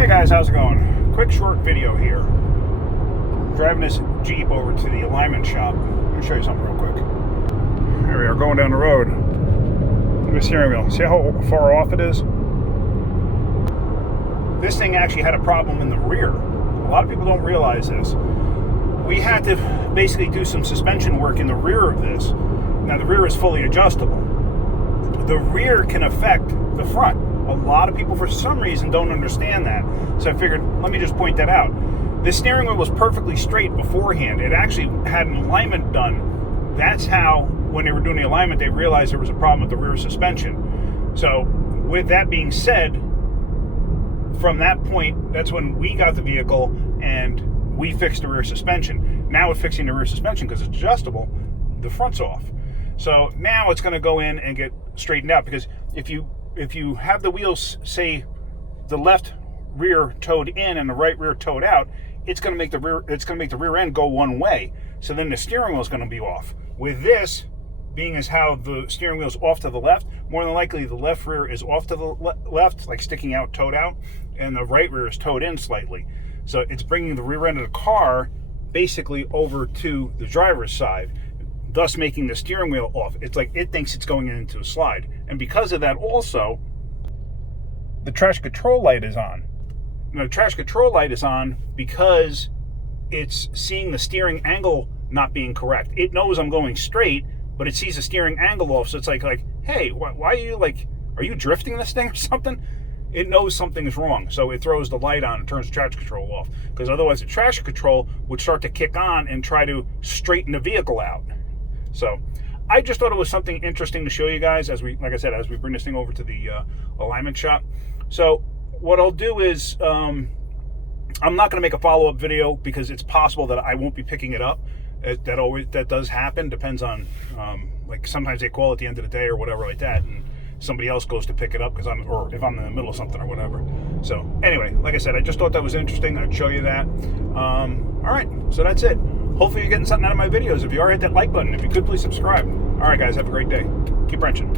Hey guys, how's it going? Quick short video here. Driving this Jeep over to the alignment shop. Let me show you something real quick. Here we are going down the road. Look at the steering wheel. See how far off it is? This thing actually had a problem in the rear. A lot of people don't realize this. We had to basically do some suspension work in the rear of this. Now the rear is fully adjustable. The rear can affect the front. A lot of people, for some reason, don't understand that. So I figured, let me just point that out. The steering wheel was perfectly straight beforehand. It actually had an alignment done. That's how, when they were doing the alignment, they realized there was a problem with the rear suspension. So with that being said, from that point, that's when we got the vehicle and we fixed the rear suspension. Now with fixing the rear suspension, because it's adjustable, the front's off. So now it's going to go in and get straightened out, because if you have the wheels, say the left rear towed in and the right rear towed out, it's going to make the rear end go one way. So then the steering wheel is going to be off. With this being as how the steering wheel is off to the left, more than likely the left rear is off to the left, like sticking out, towed out, and the right rear is towed in slightly. So it's bringing the rear end of the car basically over to the driver's side, thus making the steering wheel off. It's like it thinks it's going into a slide. And because of that also, the traction control light is on. Now the traction control light is on because it's seeing the steering angle not being correct. It knows I'm going straight, but it sees the steering angle off. So it's like hey, why are you are you drifting this thing or something? It knows something's wrong. So it throws the light on and turns the traction control off. Because otherwise the traction control would start to kick on and try to straighten the vehicle out. So I just thought it was something interesting to show you guys as we bring this thing over to the alignment shop. So what I'll do is I'm not going to make a follow-up video because it's possible that I won't be picking it up. That does happen. Depends on like sometimes they call at the end of the day or whatever like that, and somebody else goes to pick it up or if I'm in the middle of something or whatever. So anyway, like I said, I just thought that was interesting. I'd show you that. All right, so that's it. Hopefully you're getting something out of my videos. If you are, hit that like button. If you could, please subscribe. All right, guys, have a great day. Keep wrenching.